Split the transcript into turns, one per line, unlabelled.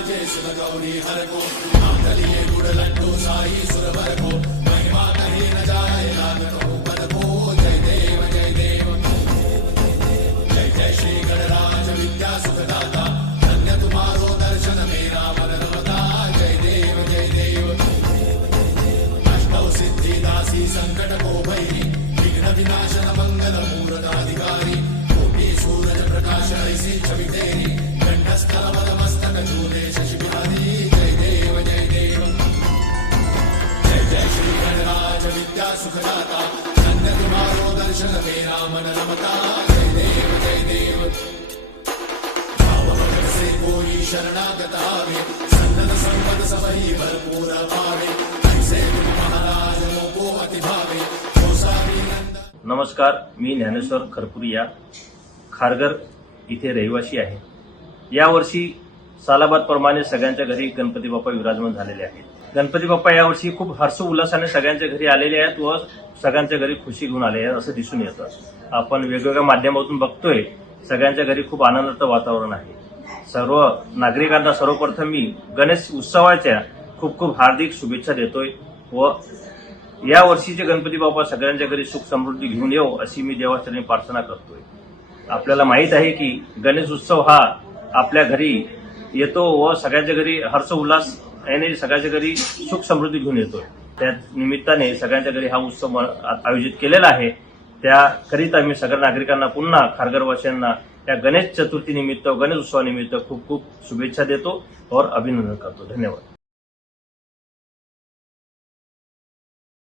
జయసుల గౌరీ హరకో మాతలియే గుడలంటూ సాయి సురవరకో మహిమా కహీన జాయ నాగతో పదకో జయ వినాశన మంగళ మూరదాధికారి కోటి సూరజ ప్రకాశ ఐసి చవితేరి.
नमस्कार मी ज्ञानेश्वर खरपुरिया खारगर इथे रहिवासी आहे. यावर्षी सालाबादप्रमाणे सगळ्यांच्या घरी गणपती बाप्पा विराजमान झालेले आहेत. गणपती बाप्पा यावर्षी खूप हर्ष उल्हासाने सगळ्यांच्या घरी आलेले आहेत व सगळ्यांच्या घरी खुशी घेऊन आले आहेत असं दिसून येतं. आपण वेगवेगळ्या माध्यमातून बघतोय सगळ्यांच्या घरी खूप आनंदाचं वातावरण आहे. सर्व नागरिकांना सर्वप्रथम मी गणेश उत्सवाच्या खूप खूप हार्दिक शुभेच्छा देतोय व या वर्षीचे गणपती बाप्पा सगळ्यांच्या घरी सुख समृद्धी घेऊन येऊ अशी मी देवाचरणी प्रार्थना करतोय. आपल्याला माहीत आहे की गणेश उत्सव हा आपल्या घरी येतो व सगळ्यांच्या घरी हर्ष उल्हास याने सगळ्यांच्या घरी सुख समृद्धी घेऊन येतोय. त्या निमित्ताने सगळ्यांच्या घरी हा उत्सव म- आयोजित केलेला आहे. त्याकरिता मी सगळ्या नागरिकांना पुन्हा खारघरवासियांना या गणेश चतुर्थी निमित्त गणेश उत्सवानिमित्त खूप खूप शुभेच्छा देतो और अभिनंदन करतो. धन्यवाद.